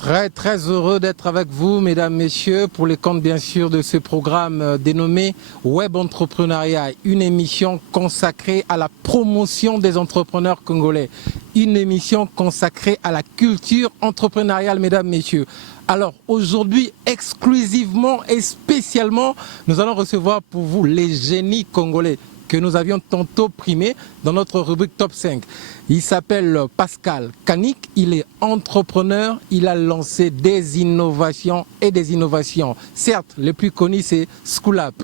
Très heureux d'être avec vous, mesdames, messieurs, pour les comptes bien sûr de ce programme dénommé Web Entrepreneuriat, une émission consacrée à la promotion des entrepreneurs congolais, une émission consacrée à la culture entrepreneuriale, mesdames, messieurs. Alors aujourd'hui, exclusivement et spécialement, nous allons recevoir pour vous les génies congolais que nous avions tantôt primé dans notre rubrique Top 5. Il s'appelle Pascal Kanik, il est entrepreneur, il a lancé des innovations et des innovations. Certes, le plus connu c'est School-Up.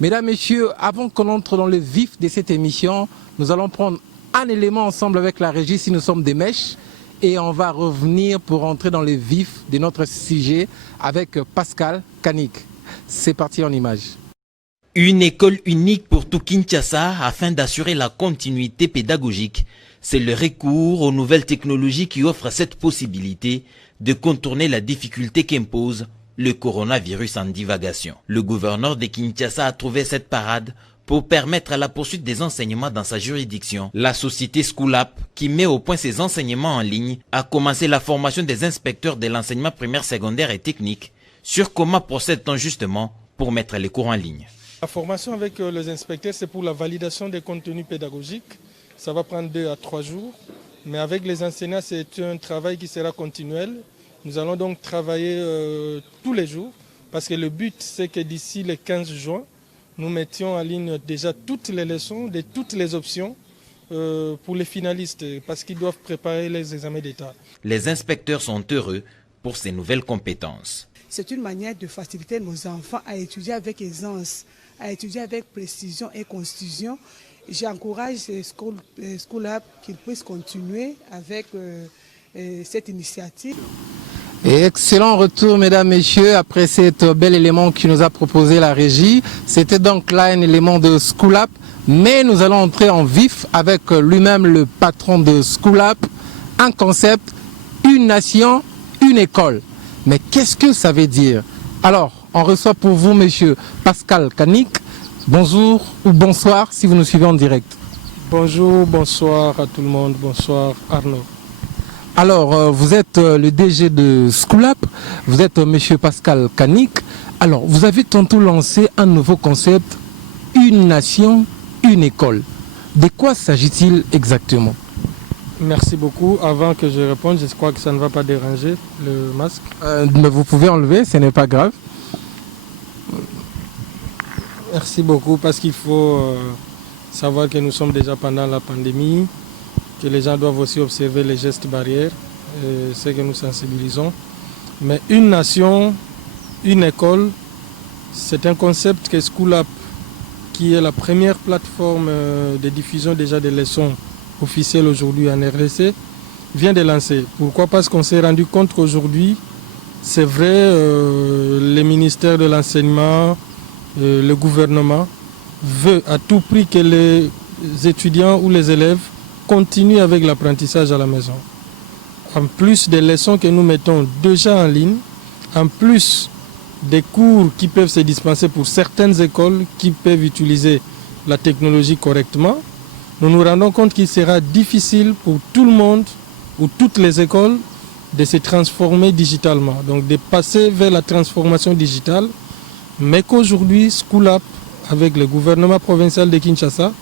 Mesdames, messieurs, avant qu'on entre dans le vif de cette émission, nous allons prendre un élément ensemble avec la régie si nous sommes des mèches et on va revenir pour entrer dans le vif de notre sujet avec Pascal Kanik. C'est parti en image. Une école unique pour tout Kinshasa afin d'assurer la continuité pédagogique. C'est le recours aux nouvelles technologies qui offre cette possibilité de contourner la difficulté qu'impose le coronavirus en divagation. Le gouverneur de Kinshasa a trouvé cette parade pour permettre à la poursuite des enseignements dans sa juridiction. La société School-Up, qui met au point ses enseignements en ligne, a commencé la formation des inspecteurs de l'enseignement primaire, secondaire et technique sur comment procède-t-on justement pour mettre les cours en ligne. La formation avec les inspecteurs, c'est pour la validation des contenus pédagogiques. Ça va prendre 2 à 3 jours. Mais avec les enseignants, c'est un travail qui sera continuel. Nous allons donc travailler tous les jours parce que le but, c'est que d'ici le 15 juin, nous mettions en ligne déjà toutes les leçons, de toutes les options pour les finalistes parce qu'ils doivent préparer les examens d'État. Les inspecteurs sont heureux pour ces nouvelles compétences. C'est une manière de faciliter nos enfants à étudier avec aisance, à étudier avec précision et constitution. J'encourage School-Up qu'ils puissent continuer avec cette initiative. Et excellent retour, mesdames, messieurs, après cet bel élément qui nous a proposé la régie. C'était donc là un élément de School-Up, mais nous allons entrer en vif avec lui-même le patron de School-Up. Un concept, une nation, une école. Mais qu'est-ce que ça veut dire? Alors, on reçoit pour vous, monsieur Pascal Kanik. Bonjour ou bonsoir si vous nous suivez en direct. Bonjour, bonsoir à tout le monde. Bonsoir Arnaud. Alors, vous êtes le DG de School-Up, vous êtes monsieur Pascal Kanik. Alors, vous avez tantôt lancé un nouveau concept, une nation, une école. De quoi s'agit-il exactement? Merci beaucoup. Avant que je réponde, je crois que ça ne va pas déranger le masque. Mais vous pouvez enlever, ce n'est pas grave. Merci beaucoup parce qu'il faut savoir que nous sommes déjà pendant la pandémie, que les gens doivent aussi observer les gestes barrières, c'est que nous sensibilisons. Mais une nation, une école, c'est un concept que School-Up, qui est la première plateforme de diffusion déjà des leçons officielles aujourd'hui en RDC, vient de lancer. Pourquoi? Parce qu'on s'est rendu compte qu'aujourd'hui, c'est vrai, les ministères de l'enseignement, le gouvernement veut à tout prix que les étudiants ou les élèves continuent avec l'apprentissage à la maison. En plus des leçons que nous mettons déjà en ligne, en plus des cours qui peuvent se dispenser pour certaines écoles qui peuvent utiliser la technologie correctement, nous nous rendons compte qu'il sera difficile pour tout le monde ou toutes les écoles de se transformer digitalement, donc de passer vers la transformation digitale, mais qu'aujourd'hui, School-Up, avec le gouvernement provincial de Kinshasa,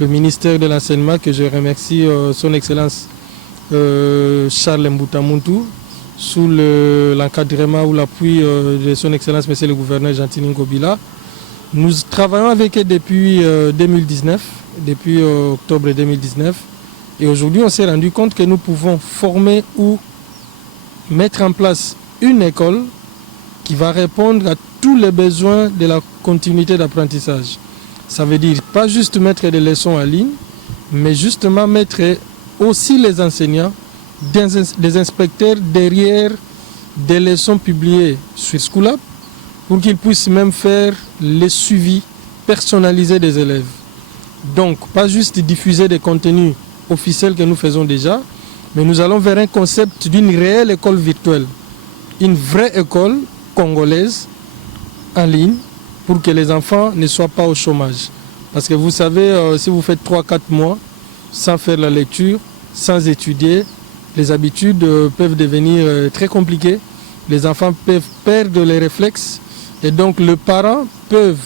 le ministère de l'enseignement, que je remercie son Excellence Charles Mbutamuntu, sous l'encadrement ou l'appui de son Excellence Monsieur le gouverneur Gentini Ngobila, nous travaillons avec eux depuis 2019, depuis octobre 2019, et aujourd'hui on s'est rendu compte que nous pouvons former ou mettre en place une école qui va répondre à tous les besoins de la continuité d'apprentissage. Ça veut dire pas juste mettre des leçons en ligne, mais justement mettre aussi les enseignants, des inspecteurs derrière des leçons publiées sur School-Up pour qu'ils puissent même faire le suivi personnalisé des élèves. Donc, pas juste diffuser des contenus officiels que nous faisons déjà, mais nous allons vers un concept d'une réelle école virtuelle, une vraie école congolaise en ligne pour que les enfants ne soient pas au chômage. Parce que vous savez, si vous faites 3-4 mois sans faire la lecture, sans étudier, les habitudes peuvent devenir très compliquées. Les enfants peuvent perdre les réflexes. Et donc, les parents peuvent,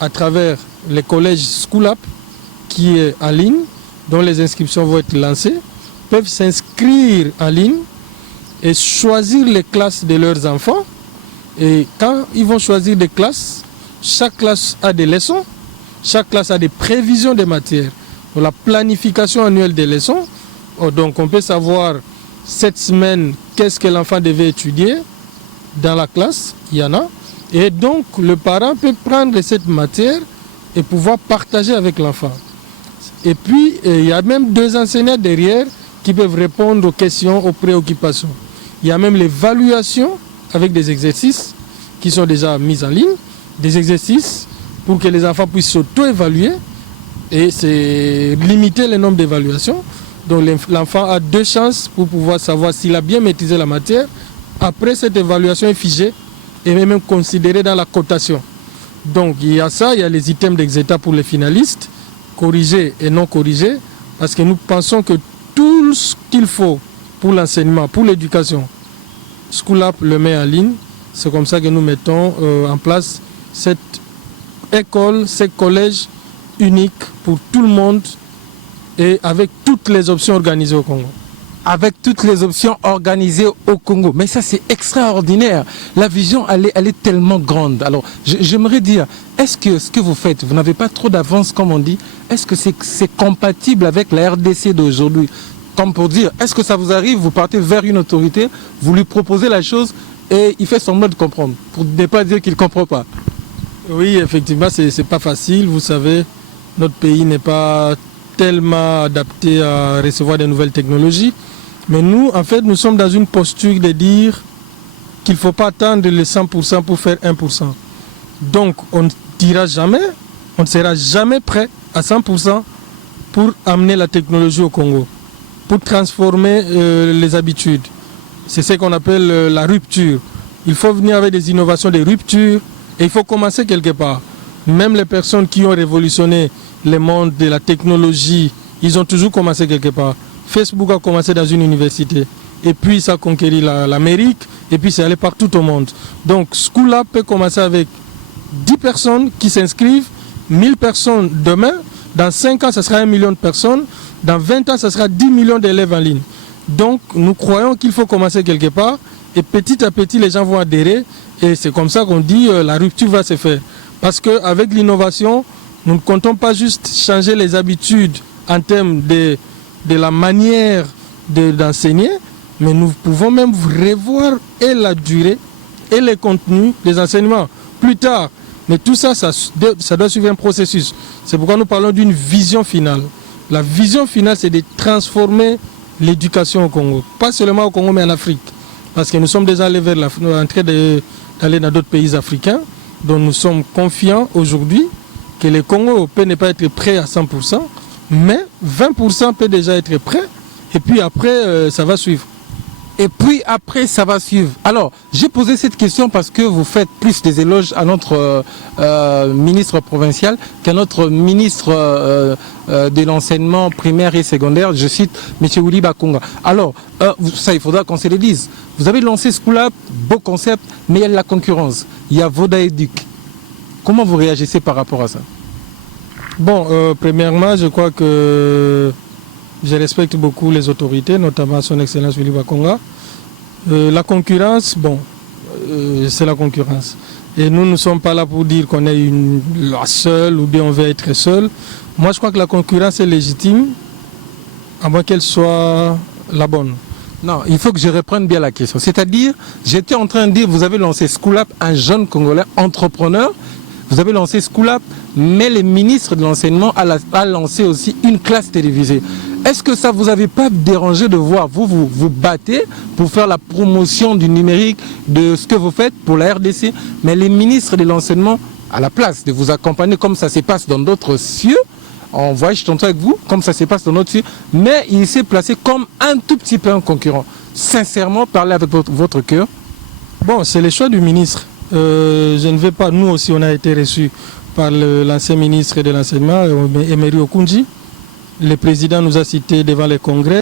à travers les collèges School App, qui est en ligne, dont les inscriptions vont être lancées, peuvent s'inscrire en ligne et choisir les classes de leurs enfants. Et quand ils vont choisir des classes, chaque classe a des leçons, chaque classe a des prévisions de matières. Pour la planification annuelle des leçons, donc on peut savoir cette semaine qu'est-ce que l'enfant devait étudier dans la classe, il y en a. Et donc le parent peut prendre cette matière et pouvoir partager avec l'enfant. Et puis il y a même 2 enseignants derrière qui peuvent répondre aux questions, aux préoccupations. Il y a même l'évaluation avec des exercices qui sont déjà mis en ligne, des exercices pour que les enfants puissent s'auto-évaluer, et c'est limiter le nombre d'évaluations. Donc l'enfant a 2 chances pour pouvoir savoir s'il a bien maîtrisé la matière. Après, cette évaluation est figée et même considérée dans la cotation. Donc il y a ça, il y a les items d'exéta pour les finalistes, corrigés et non corrigés, parce que nous pensons que tout ce qu'il faut pour l'enseignement, pour l'éducation, School App le met en ligne. C'est comme ça que nous mettons en place cette école, ce collège unique pour tout le monde et avec toutes les options organisées au Congo. Avec toutes les options organisées au Congo. Mais ça, c'est extraordinaire. La vision, elle est tellement grande. Alors, j'aimerais dire, est-ce que ce que vous faites, vous n'avez pas trop d'avance, comme on dit, est-ce que c'est compatible avec la RDC d'aujourd'hui? Comme pour dire, est-ce que ça vous arrive, vous partez vers une autorité, vous lui proposez la chose et il fait semblant de comprendre, pour ne pas dire qu'il ne comprend pas? Oui, effectivement, c'est pas facile. Vous savez, notre pays n'est pas tellement adapté à recevoir de nouvelles technologies. Mais nous, en fait, nous sommes dans une posture de dire qu'il ne faut pas attendre les 100% pour faire 1%. Donc, on ne dira jamais, on ne sera jamais prêt à 100% pour amener la technologie au Congo, pour transformer les habitudes. C'est ce qu'on appelle la rupture. Il faut venir avec des innovations de rupture et il faut commencer quelque part. Même les personnes qui ont révolutionné le monde de la technologie, ils ont toujours commencé quelque part. Facebook a commencé dans une université et puis ça a conquéri l'Amérique et puis c'est allé partout au monde. Donc School App peut commencer avec 10 personnes qui s'inscrivent, 1000 personnes demain, dans 5 ans ça sera 1 million de personnes, dans 20 ans ça sera 10 millions d'élèves en ligne. Donc nous croyons qu'il faut commencer quelque part et petit à petit les gens vont adhérer et c'est comme ça qu'on dit la rupture va se faire. Parce qu'avec l'innovation, nous ne comptons pas juste changer les habitudes en termes de la manière d'enseigner, mais nous pouvons même revoir et la durée et les contenus des enseignements plus tard. Mais tout ça, ça doit suivre un processus. C'est pourquoi nous parlons d'une vision finale. La vision finale, c'est de transformer l'éducation au Congo. Pas seulement au Congo, mais en Afrique. Parce que nous sommes déjà allés en train d'aller dans d'autres pays africains, dont nous sommes confiants aujourd'hui que le Congo peut ne pas être prêt à 100%, mais 20% peut déjà être prêt, et puis après, ça va suivre. Et puis après, ça va suivre. Alors, j'ai posé cette question parce que vous faites plus des éloges à notre ministre provincial qu'à notre ministre de l'enseignement primaire et secondaire. Je cite M. Willy Bakonga. Alors, ça, il faudra qu'on se le dise. Vous avez lancé School App, beau concept, mais il y a de la concurrence. Il y a Voda Educ. Comment vous réagissez par rapport à ça? Bon, premièrement, je crois que je respecte beaucoup les autorités, notamment son Excellence Willy Bakonga. La concurrence, bon, c'est la concurrence. Et nous ne sommes pas là pour dire qu'on est la seule ou bien on veut être seul. Moi, je crois que la concurrence est légitime, à moins qu'elle soit la bonne. Non, il faut que je reprenne bien la question. C'est-à-dire, j'étais en train de dire, vous avez lancé School App, un jeune Congolais entrepreneur. Vous avez lancé School App, mais le ministre de l'enseignement a lancé aussi une classe télévisée. Est-ce que ça vous avait pas dérangé de voir, vous battez pour faire la promotion du numérique, de ce que vous faites pour la RDC, mais les ministres de l'enseignement, à la place de vous accompagner comme ça se passe dans d'autres cieux, on voyage tantôt avec vous, comme ça se passe dans notre cieux, mais il s'est placé comme un tout petit peu un concurrent. Sincèrement, parlez avec votre cœur. Bon, c'est le choix du ministre. Je ne vais pas, nous aussi on a été reçus par l'ancien ministre de l'enseignement, Emery Okunji. Le président nous a cités devant le congrès.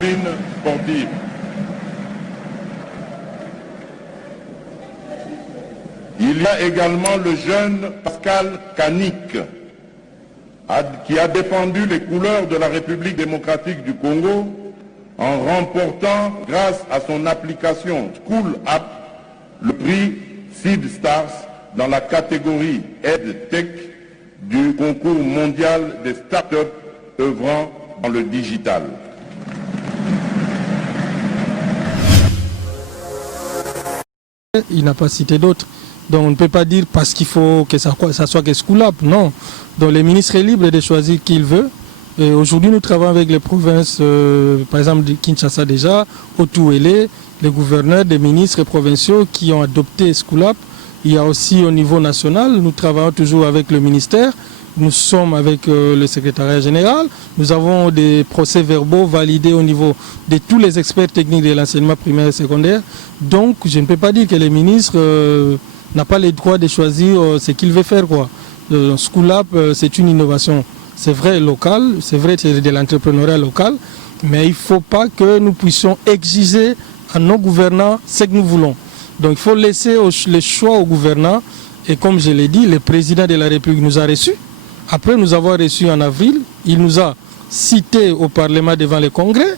Il y a également le jeune Pascal Kanik, qui a défendu les couleurs de la République démocratique du Congo en remportant, grâce à son application School App, le prix Seed Stars dans la catégorie EdTech du concours mondial des startups œuvrant dans le digital. Il n'a pas cité d'autres. Donc on ne peut pas dire parce qu'il faut que ça soit que School App, non. Donc le ministre est libre de choisir qui il veut. Et aujourd'hui nous travaillons avec les provinces, par exemple de Kinshasa déjà, Haut-Touélé, les gouverneurs, des ministres provinciaux qui ont adopté School App. Il y a aussi au niveau national, nous travaillons toujours avec le ministère. Nous sommes avec le secrétariat général. Nous avons des procès-verbaux validés au niveau de tous les experts techniques de l'enseignement primaire et secondaire. Donc, je ne peux pas dire que le ministre n'a pas le droit de choisir ce qu'il veut faire, quoi. School App, c'est une innovation. C'est vrai local, c'est vrai c'est de l'entrepreneuriat local, mais il ne faut pas que nous puissions exiger à nos gouvernants ce que nous voulons. Donc, il faut laisser le choix aux gouvernants. Et comme je l'ai dit, le président de la République nous a reçus. Après nous avoir reçus en avril, il nous a cités au Parlement devant le Congrès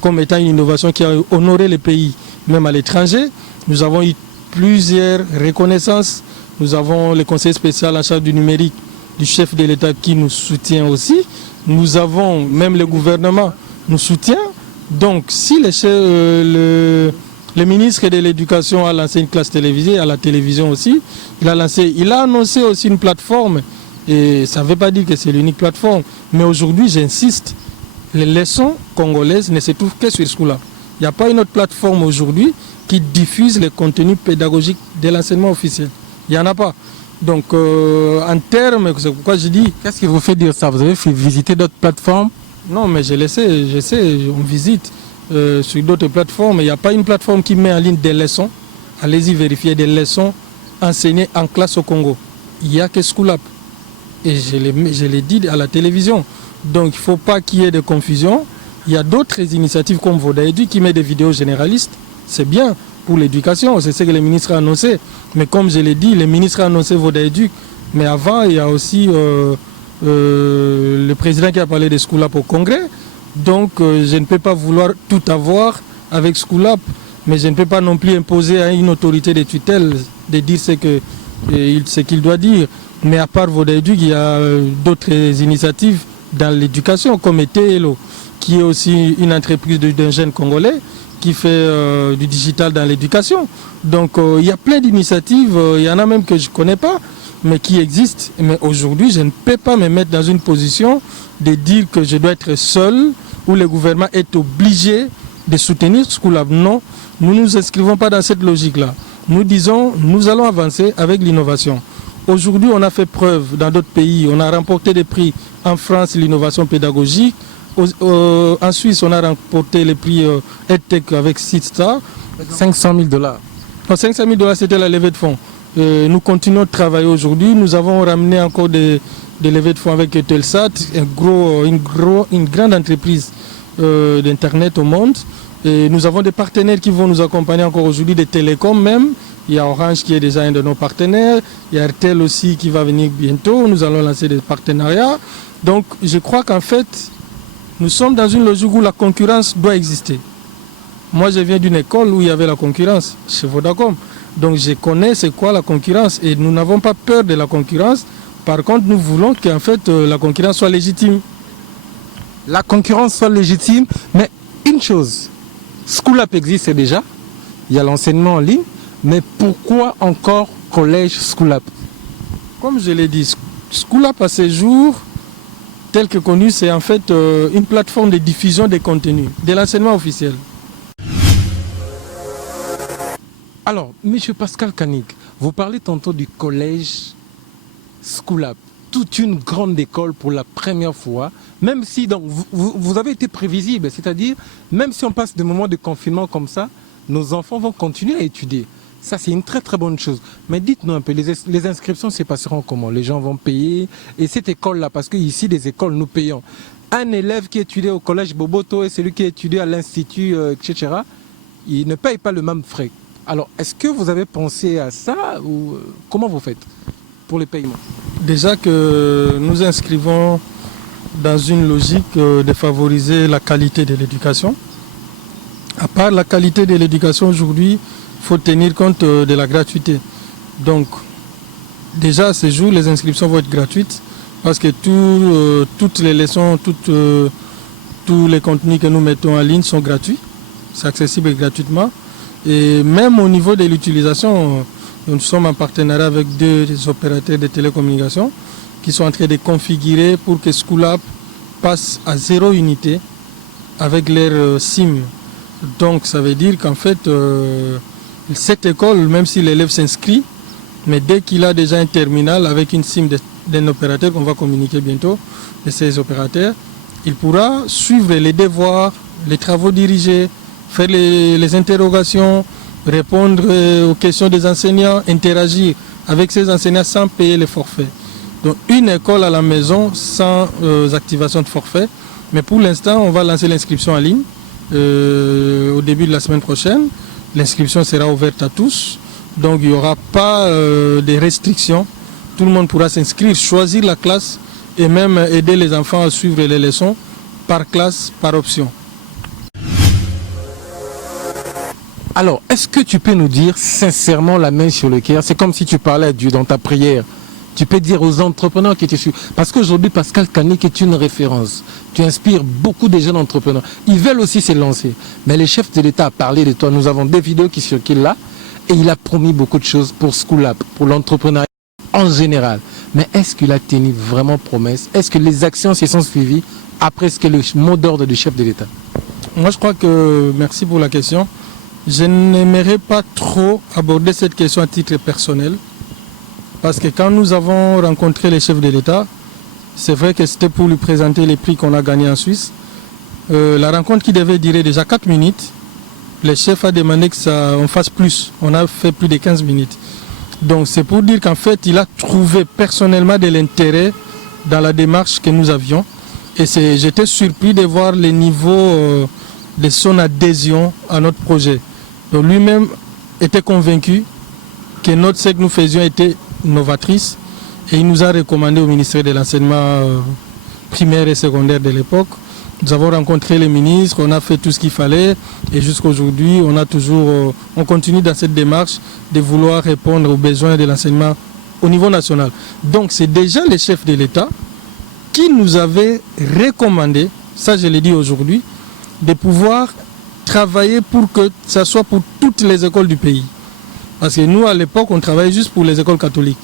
comme étant une innovation qui a honoré le pays, même à l'étranger. Nous avons eu plusieurs reconnaissances. Nous avons le conseil spécial en charge du numérique du chef de l'État qui nous soutient aussi. Nous avons même le gouvernement nous soutient. Donc si le ministre de l'Éducation a lancé une classe télévisée, à la télévision aussi, il a annoncé aussi une plateforme. Et ça ne veut pas dire que c'est l'unique plateforme. Mais aujourd'hui, j'insiste, les leçons congolaises ne se trouvent que sur School App. Il n'y a pas une autre plateforme aujourd'hui qui diffuse les contenus pédagogiques de l'enseignement officiel. Il n'y en a pas. Donc, en termes, c'est pourquoi je dis... Qu'est-ce qui vous fait dire ça? Vous avez fait visiter d'autres plateformes? Non, mais je sais, on visite sur d'autres plateformes. Il n'y a pas une plateforme qui met en ligne des leçons. Allez-y vérifier des leçons enseignées en classe au Congo. Il n'y a que School App. Et je l'ai dit à la télévision. Donc il ne faut pas qu'il y ait de confusion. Il y a d'autres initiatives comme Vodaedu qui met des vidéos généralistes. C'est bien pour l'éducation, c'est ce que le ministre a annoncé. Mais comme je l'ai dit, le ministre a annoncé Vodaedu. Mais avant, il y a aussi le président qui a parlé de School App au Congrès. Donc je ne peux pas vouloir tout avoir avec School App. Mais je ne peux pas non plus imposer à une autorité de tutelle de dire ce qu'il doit dire. Mais à part Vodaedu, il y a d'autres initiatives dans l'éducation, comme ETELO, qui est aussi une entreprise d'un jeune Congolais qui fait du digital dans l'éducation. Donc il y a plein d'initiatives, il y en a même que je ne connais pas, mais qui existent. Mais aujourd'hui, je ne peux pas me mettre dans une position de dire que je dois être seul, où le gouvernement est obligé de soutenir School App. Non, nous ne nous inscrivons pas dans cette logique-là. Nous disons, nous allons avancer avec l'innovation. Aujourd'hui, on a fait preuve dans d'autres pays. On a remporté des prix en France, l'innovation pédagogique. En Suisse, on a remporté les prix EdTech avec Seed Stars. $500 000. Non, $500 000, c'était la levée de fonds. Nous continuons de travailler aujourd'hui. Nous avons ramené encore des levées de fonds avec Telsat, une grande entreprise d'Internet au monde. Et nous avons des partenaires qui vont nous accompagner encore aujourd'hui, des télécoms même. Il y a Orange qui est déjà un de nos partenaires. Il y a RTL aussi qui va venir bientôt. Nous allons lancer des partenariats. Donc je crois qu'en fait, nous sommes dans une logique où la concurrence doit exister. Moi, je viens d'une école où il y avait la concurrence, chez Vodacom. Donc je connais c'est quoi la concurrence et nous n'avons pas peur de la concurrence. Par contre, nous voulons qu'en fait la concurrence soit légitime. La concurrence soit légitime, mais une chose, School App existe déjà, il y a l'enseignement en ligne, mais pourquoi encore collège School App? Comme je l'ai dit, School App à ce jour, tel que connu, c'est en fait une plateforme de diffusion des contenus, de l'enseignement officiel. Alors, M. Pascal Kanik, vous parlez tantôt du collège School App, toute une grande école pour la première fois, même si donc, vous avez été prévisible, c'est-à-dire, même si on passe des moments de confinement comme ça, nos enfants vont continuer à étudier. Ça, c'est une très très bonne chose. Mais dites-nous un peu, les inscriptions se passeront comment? Les gens vont payer? Et cette école-là, parce qu'ici, des écoles, nous payons. Un élève qui étudie au collège Boboto et celui qui étudie à l'institut, etc., il ne paye pas le même frais. Alors, est-ce que vous avez pensé à ça ou comment vous faites pour les paiements? Déjà que nous inscrivons dans une logique de favoriser la qualité de l'éducation. À part la qualité de l'éducation aujourd'hui, il faut tenir compte de la gratuité. Donc, déjà à ce jour, les inscriptions vont être gratuites parce que toutes les leçons, tous les contenus que nous mettons en ligne sont gratuits. C'est accessible gratuitement. Et même au niveau de l'utilisation, nous sommes en partenariat avec 2 opérateurs de télécommunications qui sont en train de configurer pour que Schoolab passe à 0 unité avec leur SIM. Donc ça veut dire qu'en fait, cette école, même si l'élève s'inscrit, mais dès qu'il a déjà un terminal avec une SIM d'un opérateur qu'on va communiquer bientôt, de ces opérateurs, il pourra suivre les devoirs, les travaux dirigés, faire les interrogations, répondre aux questions des enseignants, interagir avec ces enseignants sans payer les forfaits. Donc une école à la maison sans activation de forfait. Mais pour l'instant, on va lancer l'inscription en ligne au début de la semaine prochaine. L'inscription sera ouverte à tous. Donc il n'y aura pas de restrictions. Tout le monde pourra s'inscrire, choisir la classe et même aider les enfants à suivre les leçons par classe, par option. Alors, est-ce que tu peux nous dire sincèrement la main sur le cœur? C'est comme si tu parlais à Dieu dans ta prière. Tu peux dire aux entrepreneurs qui te suivent. Parce qu'aujourd'hui, Pascal Kanick est une référence. Tu inspires beaucoup de jeunes entrepreneurs. Ils veulent aussi se lancer. Mais le chef de l'État a parlé de toi. Nous avons des vidéos qui circulent là. Et il a promis beaucoup de choses pour Schoolab, pour l'entrepreneuriat en général. Mais est-ce qu'il a tenu vraiment promesse? Est-ce que les actions se sont suivies après ce que le mot d'ordre du chef de l'État? Moi, je crois que, merci pour la question. Je n'aimerais pas trop aborder cette question à titre personnel. Parce que quand nous avons rencontré le chef de l'État, c'est vrai que c'était pour lui présenter les prix qu'on a gagnés en Suisse. La rencontre qui devait durer déjà 4 minutes, le chef a demandé qu'on fasse plus. On a fait plus de 15 minutes. Donc c'est pour dire qu'en fait, il a trouvé personnellement de l'intérêt dans la démarche que nous avions. Et j'étais surpris de voir le niveau de son adhésion à notre projet. Donc lui-même était convaincu que ce que nous faisions était novatrice et il nous a recommandé au ministère de l'enseignement primaire et secondaire de l'époque. Nous avons rencontré les ministres, on a fait tout ce qu'il fallait et jusqu'à aujourd'hui, on continue dans cette démarche de vouloir répondre aux besoins de l'enseignement au niveau national. Donc c'est déjà le chef de l'État qui nous avait recommandé, ça je l'ai dit aujourd'hui, de pouvoir travailler pour que ça soit pour toutes les écoles du pays. Parce que nous, à l'époque, on travaillait juste pour les écoles catholiques.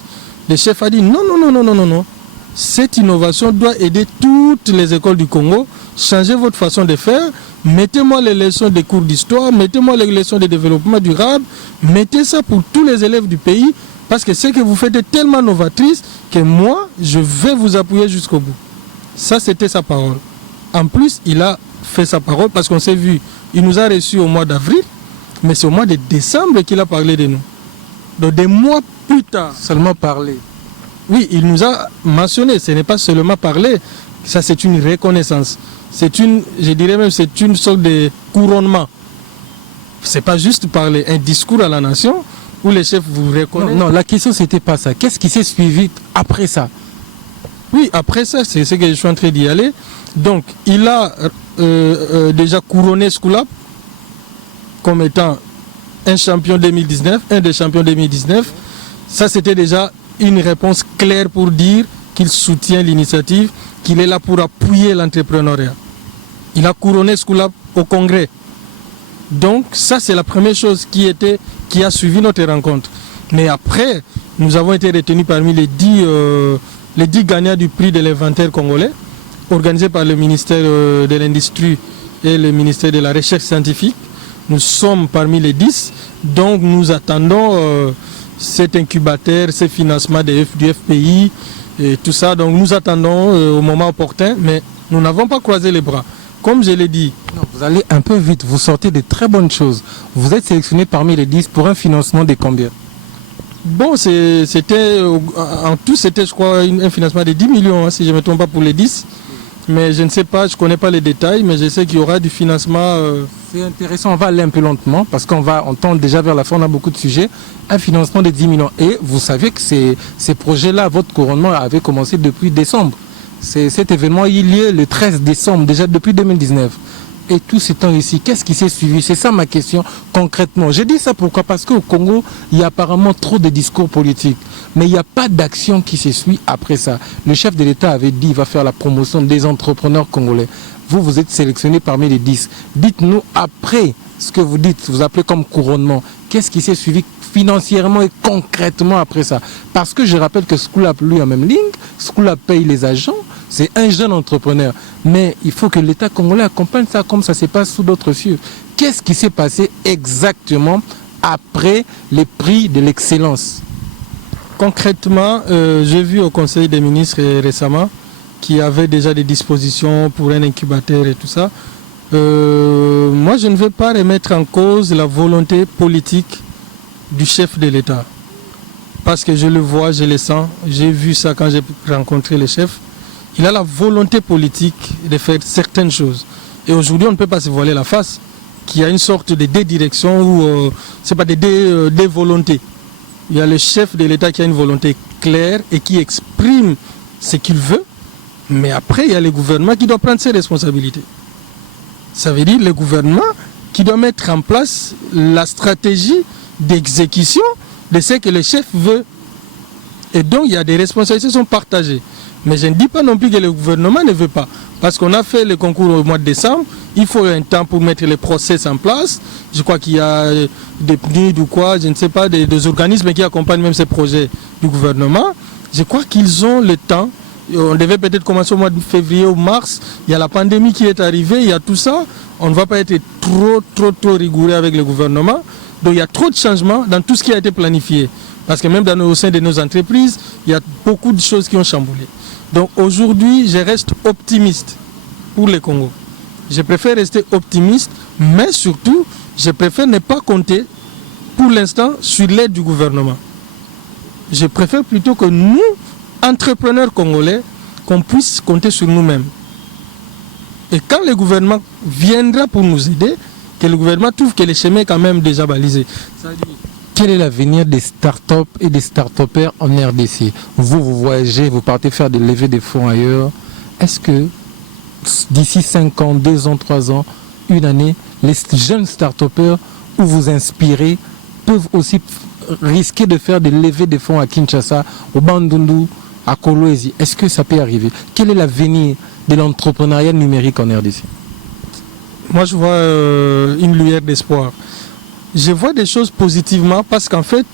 Le chef a dit non. Cette innovation doit aider toutes les écoles du Congo. Changez votre façon de faire. Mettez-moi les leçons des cours d'histoire. Mettez-moi les leçons de développement durable. Mettez ça pour tous les élèves du pays. Parce que ce que vous faites est tellement novatrice que moi, je vais vous appuyer jusqu'au bout. Ça, c'était sa parole. En plus, il a fait sa parole parce qu'on s'est vu. Il nous a reçus au mois d'avril. Mais c'est au mois de décembre qu'il a parlé de nous. Donc des mois plus tard. Seulement parler. Oui, il nous a mentionné. Ce n'est pas seulement parler. Ça, c'est une reconnaissance. Je dirais même, c'est une sorte de couronnement. C'est pas juste parler. Un discours à la nation où les chefs vous reconnaissent. Non, la question, c'était pas ça. Qu'est-ce qui s'est suivi après ça? Oui, après ça, c'est ce que je suis en train d'y aller. Donc, il a déjà couronné Schoolab comme étant un champion 2019, un des champions 2019. Ça, c'était déjà une réponse claire pour dire qu'il soutient l'initiative, qu'il est là pour appuyer l'entrepreneuriat. Il a couronné Schoolab au Congrès. Donc, ça, c'est la première chose qui a suivi notre rencontre. Mais après, nous avons été retenus parmi les 10 gagnants du prix de l'inventaire congolais, organisé par le ministère de l'Industrie et le ministère de la Recherche scientifique. Nous sommes parmi les 10, donc nous attendons cet incubateur, ces financements du FPI et tout ça. Donc nous attendons au moment opportun, mais nous n'avons pas croisé les bras. Comme je l'ai dit. Non, vous allez un peu vite, vous sortez de très bonnes choses. Vous êtes sélectionné parmi les 10 pour un financement de combien? Bon, en tout, c'était, je crois, un financement de 10 millions, si je ne me trompe pas, pour les 10. Mais je ne sais pas, je ne connais pas les détails, mais je sais qu'il y aura du financement. C'est intéressant, on va aller un peu lentement parce on tend déjà vers la fin, on a beaucoup de sujets. Un financement de 10 millions. Et vous savez que ces projets-là, votre couronnement avait commencé depuis décembre. Cet événement, il y est le 13 décembre, déjà depuis 2019. Et tout ce temps ici, qu'est-ce qui s'est suivi? C'est ça ma question concrètement. Je dis ça pourquoi? Parce qu'au Congo, il y a apparemment trop de discours politiques. Mais il n'y a pas d'action qui se suit après ça. Le chef de l'État avait dit qu'il va faire la promotion des entrepreneurs congolais. Vous êtes sélectionné parmi les 10. Dites-nous après ce que vous dites, vous appelez comme couronnement. Qu'est-ce qui s'est suivi financièrement et concrètement après ça? Parce que je rappelle que Schoolab, lui, en même ligne, Schoolab paye les agents. C'est un jeune entrepreneur. Mais il faut que l'État congolais accompagne ça comme ça se passe sous d'autres cieux. Qu'est-ce qui s'est passé exactement après les prix de l'excellence? Concrètement, j'ai vu au Conseil des ministres récemment qu'il y avait déjà des dispositions pour un incubateur et tout ça. Moi, je ne veux pas remettre en cause la volonté politique du chef de l'État. Parce que je le vois, je le sens. J'ai vu ça quand j'ai rencontré le chef. Il a la volonté politique de faire certaines choses. Et aujourd'hui, on ne peut pas se voiler la face qu'il y a une sorte de dédirection ou c'est pas des volontés. Il y a le chef de l'État qui a une volonté claire et qui exprime ce qu'il veut. Mais après, il y a le gouvernement qui doit prendre ses responsabilités. Ça veut dire le gouvernement qui doit mettre en place la stratégie d'exécution de ce que le chef veut. Et donc, il y a des responsabilités qui sont partagées. Mais je ne dis pas non plus que le gouvernement ne veut pas. Parce qu'on a fait le concours au mois de décembre, il faut un temps pour mettre les process en place. Je crois qu'il y a des PNUD ou quoi, je ne sais pas, des organismes qui accompagnent même ces projets du gouvernement. Je crois qu'ils ont le temps. On devait peut-être commencer au mois de février ou mars. Il y a la pandémie qui est arrivée, il y a tout ça. On ne va pas être trop rigoureux avec le gouvernement. Donc il y a trop de changements dans tout ce qui a été planifié. Parce que même au sein de nos entreprises, il y a beaucoup de choses qui ont chamboulé. Donc aujourd'hui, je reste optimiste pour le Congo. Je préfère rester optimiste, mais surtout, je préfère ne pas compter pour l'instant sur l'aide du gouvernement. Je préfère plutôt que nous, entrepreneurs congolais, qu'on puisse compter sur nous-mêmes. Et quand le gouvernement viendra pour nous aider, que le gouvernement trouve que le chemin est quand même déjà balisé. Quel est l'avenir des startups et des start-upers en RDC? Vous voyagez, vous partez faire des levées de fonds ailleurs. Est-ce que d'ici 5 ans, 2 ans, 3 ans, une année, les jeunes start-upers où vous inspirez peuvent aussi risquer de faire des levées de fonds à Kinshasa, au Bandundu, à Kolwezi? Est-ce que ça peut arriver? Quel est l'avenir de l'entrepreneuriat numérique en RDC? Moi, je vois une lueur d'espoir. Je vois des choses positivement parce qu'en fait,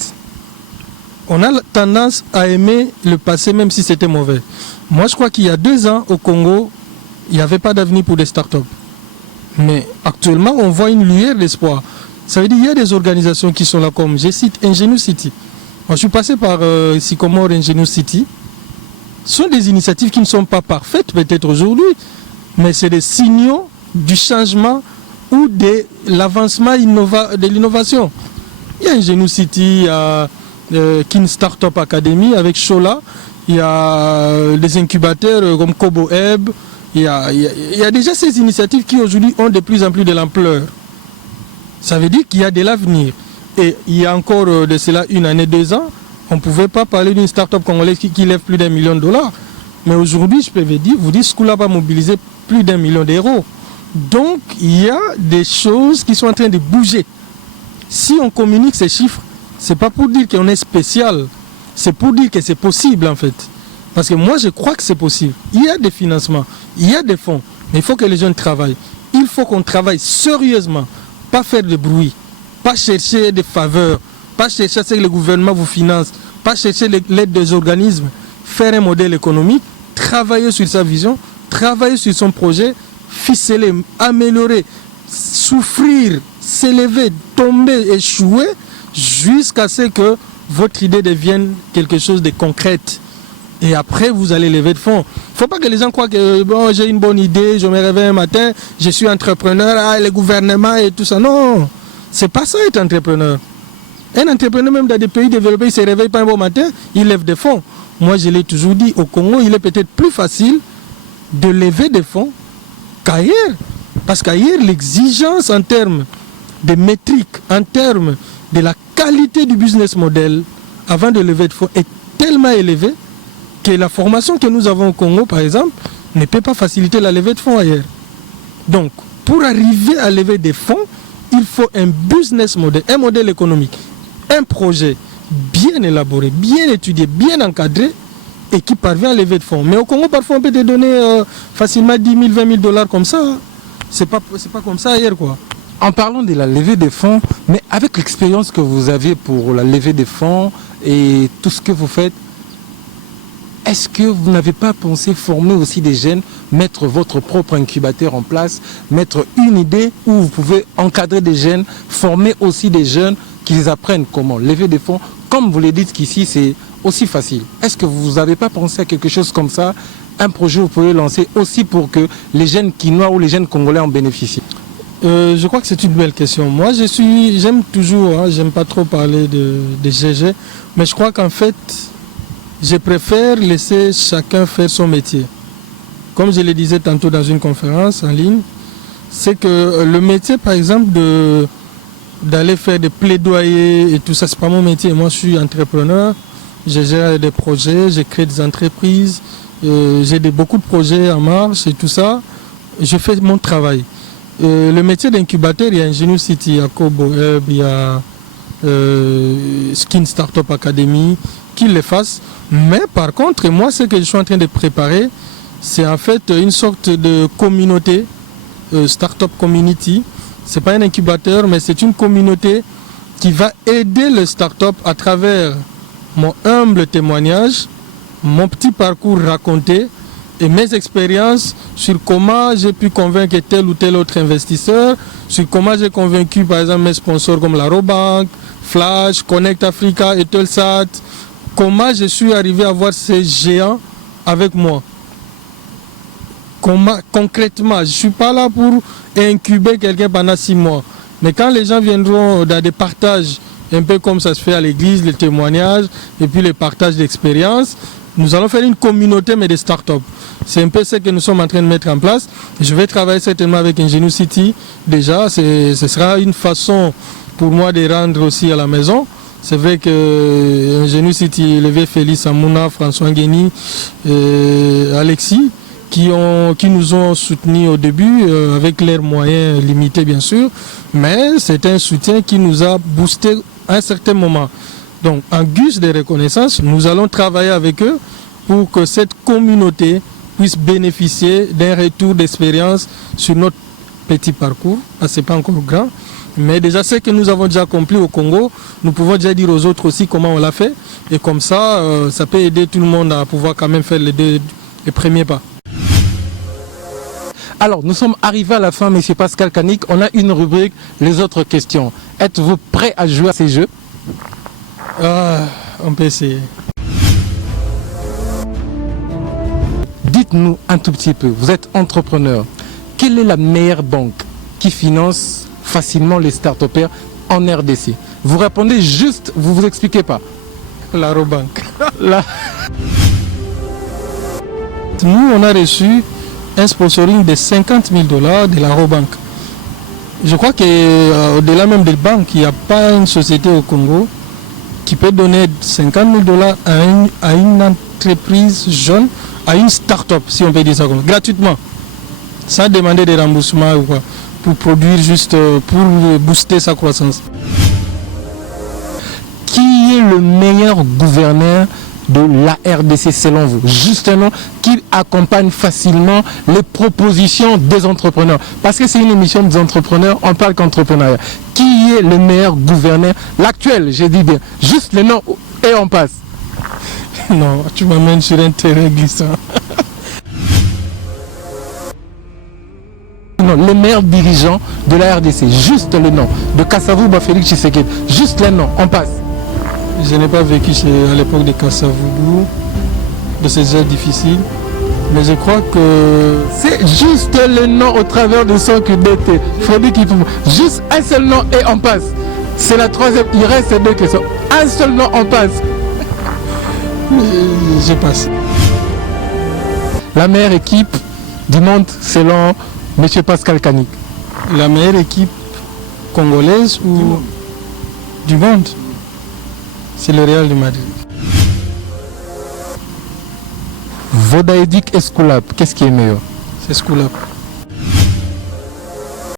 on a tendance à aimer le passé même si c'était mauvais. Moi, je crois qu'il y a 2 ans au Congo, il n'y avait pas d'avenir pour des startups. Mais actuellement, on voit une lueur d'espoir. Ça veut dire qu'il y a des organisations qui sont là comme, je cite, Ingenuity. Moi, je suis passé par Sycomore Ingenuity. Ce sont des initiatives qui ne sont pas parfaites peut-être aujourd'hui, mais c'est des signaux du changement ou de l'avancement de l'innovation. Il y a Ingenuity, il y a Kin Startup Academy avec Shola, il y a des incubateurs comme KoboHub, il y a déjà ces initiatives qui aujourd'hui ont de plus en plus de l'ampleur. Ça veut dire qu'il y a de l'avenir. Et il y a encore de cela 1 année, 2 ans, on ne pouvait pas parler d'une start-up congolaise qui lève plus d'1 million de dollars. Mais aujourd'hui, je peux vous dire, Schoolab a mobilisé plus d'1 million d'euros. Donc, il y a des choses qui sont en train de bouger. Si on communique ces chiffres, ce n'est pas pour dire qu'on est spécial, c'est pour dire que c'est possible en fait. Parce que moi, je crois que c'est possible. Il y a des financements, il y a des fonds, mais il faut que les jeunes travaillent. Il faut qu'on travaille sérieusement, pas faire de bruit, pas chercher des faveurs, pas chercher à ce que le gouvernement vous finance, pas chercher l'aide des organismes, faire un modèle économique, travailler sur sa vision, travailler sur son projet, ficeler, améliorer, souffrir, s'élever, tomber, échouer, jusqu'à ce que votre idée devienne quelque chose de concret. Et après, vous allez lever de fonds. Il ne faut pas que les gens croient que bon, j'ai une bonne idée, je me réveille un matin, je suis entrepreneur, le gouvernement et tout ça. Non, c'est pas ça être entrepreneur. Un entrepreneur, même dans des pays développés, il ne se réveille pas un bon matin, il lève des fonds. Moi, je l'ai toujours dit, au Congo, il est peut-être plus facile de lever des fonds qu'ailleurs. Parce qu'ailleurs, l'exigence en termes de métriques, en termes de la qualité du business model, avant de lever de fonds, est tellement élevée que la formation que nous avons au Congo, par exemple, ne peut pas faciliter la levée de fonds ailleurs. Donc, pour arriver à lever des fonds, il faut un business model, un modèle économique, un projet bien élaboré, bien étudié, bien encadré et qui parvient à lever de fonds. Mais au Congo, parfois, on peut te donner facilement 10 000, 20 000 dollars comme ça. C'est pas comme ça ailleurs, quoi. En parlant de la levée des fonds, mais avec l'expérience que vous avez pour la levée des fonds et tout ce que vous faites, est-ce que vous n'avez pas pensé former aussi des jeunes, mettre votre propre incubateur en place, mettre une idée où vous pouvez encadrer des jeunes, former aussi des jeunes qui les apprennent comment lever des fonds, comme vous le dites qu'ici c'est aussi facile. Est-ce que vous n'avez pas pensé à quelque chose comme ça, un projet que vous pouvez lancer aussi pour que les jeunes Quinois ou les jeunes Congolais en bénéficient? Je crois que c'est une belle question. Moi, j'aime toujours, j'aime pas trop parler de GG, mais je crois qu'en fait, je préfère laisser chacun faire son métier. Comme je le disais tantôt dans une conférence en ligne, c'est que le métier, par exemple, d'aller faire des plaidoyers et tout ça, c'est pas mon métier. Moi, je suis entrepreneur, je gère des projets, je crée des entreprises, j'ai beaucoup de projets en marche et tout ça. Je fais mon travail. Le métier d'incubateur, il y a Ingenious City, il y a Kobo Hub, il y a Skin Startup Academy, qu'ils le fassent. Mais par contre, moi, ce que je suis en train de préparer, c'est en fait une sorte de communauté, Startup Community. Ce n'est pas un incubateur, mais c'est une communauté qui va aider les startups à travers mon humble témoignage, mon petit parcours raconté et mes expériences sur comment j'ai pu convaincre tel ou tel autre investisseur, sur comment j'ai convaincu par exemple mes sponsors comme la Robank, Flash, Connect Africa, Eutelsat, comment je suis arrivé à voir ces géants avec moi. Concrètement, je ne suis pas là pour incuber quelqu'un pendant 6 mois. Mais quand les gens viendront dans des partages, un peu comme ça se fait à l'église, les témoignages et puis les partages d'expériences, nous allons faire une communauté mais des startups. C'est un peu ce que nous sommes en train de mettre en place. Je vais travailler certainement avec Ingenious City. Déjà, ce sera une façon pour moi de rendre aussi à la maison. C'est vrai que Ingenious City, Levé Félix Amouna, François Ngueni, Alexis, qui nous ont soutenus au début, avec leurs moyens limités bien sûr, mais c'est un soutien qui nous a boosté à un certain moment. Donc en guise de reconnaissance, nous allons travailler avec eux pour que cette communauté puisse bénéficier d'un retour d'expérience sur notre petit parcours. Ce n'est pas encore grand, mais déjà ce que nous avons déjà accompli au Congo, nous pouvons déjà dire aux autres aussi comment on l'a fait, et comme ça, ça peut aider tout le monde à pouvoir quand même faire les premiers pas. Alors, nous sommes arrivés à la fin, M. Pascal Kanick. On a une rubrique, les autres questions. Êtes-vous prêt à jouer à ces jeux? On peut essayer. Dites-nous un tout petit peu, vous êtes entrepreneur. Quelle est la meilleure banque qui finance facilement les start-upers en RDC? Vous répondez juste, vous ne vous expliquez pas. La Robank. Nous, on a reçu un sponsoring de 50 000 $ de la Robank. Je crois qu'au-delà même des banques, il n'y a pas une société au Congo qui peut donner 50 000 $ à une entreprise jeune, à une start-up, si on peut dire ça comme ça, gratuitement, sans demander des remboursements ou quoi, pour produire juste, pour booster sa croissance. Qui est le meilleur gouverneur de la RDC selon vous? Justement, qui accompagne facilement les propositions des entrepreneurs. Parce que c'est une émission des entrepreneurs, on parle qu'entrepreneuriat. Qui est le meilleur gouverneur? L'actuel, j'ai dit bien. Juste le nom et on passe. Non, tu m'amènes sur un terrain glissant. Non, le meilleur dirigeant de la RDC. Juste le nom. De Kasavubu Félix Tshisekedi. Juste le nom, on passe. Je n'ai pas vécu à l'époque de Kasavubu, de ces heures difficiles, mais je crois que c'est juste le nom au travers de son QDT. Juste un seul nom et on passe. C'est la troisième, il reste 2 questions. Un seul nom, on passe. Je passe. La meilleure équipe du monde selon M. Pascal Kanik? La meilleure équipe congolaise ou du monde, c'est le Real de Madrid. Vodaïdik et Skoulab, qu'est-ce qui est meilleur? C'est Skoulab.